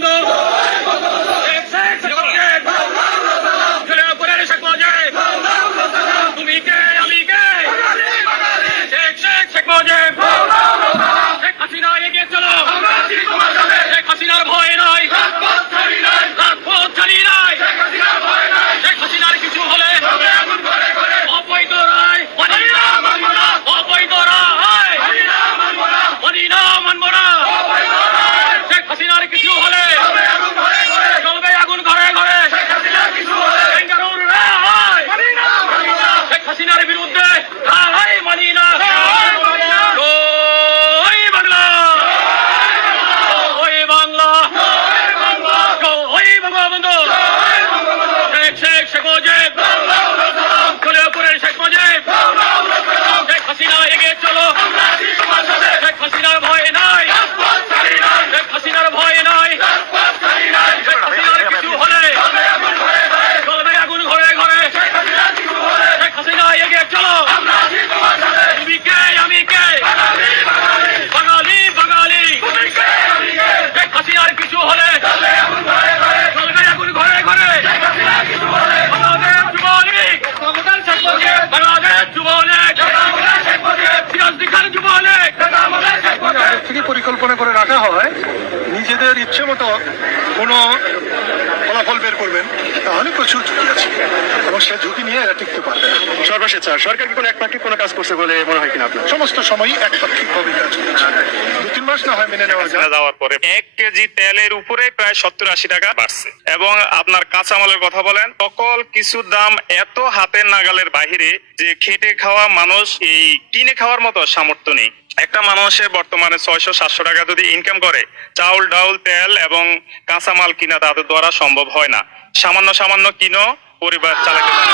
Sonunda থেকে পরিকল্পনা করে রাখা হয়, নিজেদের ইচ্ছে মতো কোনো ফলাফল বের করবেন, তাহলে প্রচুর ঝুঁকি আছে। নিয়ে এরা টিকতে পারবে। সর্বশেষ স্যার সরকার কি কোনো একপাক্ষিক কোনো কাজ করছে বলে মনে হয় কিনা আপনার? সমস্ত সময়ই একপাক্ষিকভাবে কাজ দু তিন মাস না হয় মেনে নেওয়া যায়। যাওয়ার পরে এক কেজি তেলের উপরে প্রায় সত্তর আশি টাকা বাড়ছে। এবং আপনার কাঁচামালের কথা বলেন সকল কিছু দাম এত হাতের নাগালের বাহিরে যে খেটে খাওয়া মানুষ এই কিনে খাওয়ার মতো সামর্থ্য নেই। একটা মানুষে বর্তমানে ছয়শো সাতশো টাকা যদি ইনকাম করে চাউল ডাউল তেল এবং কাঁচামাল কিনা তাদের দ্বারা সম্ভব হয় না। সামান্য সামান্য কিনো পরিবার চালাতে পারে।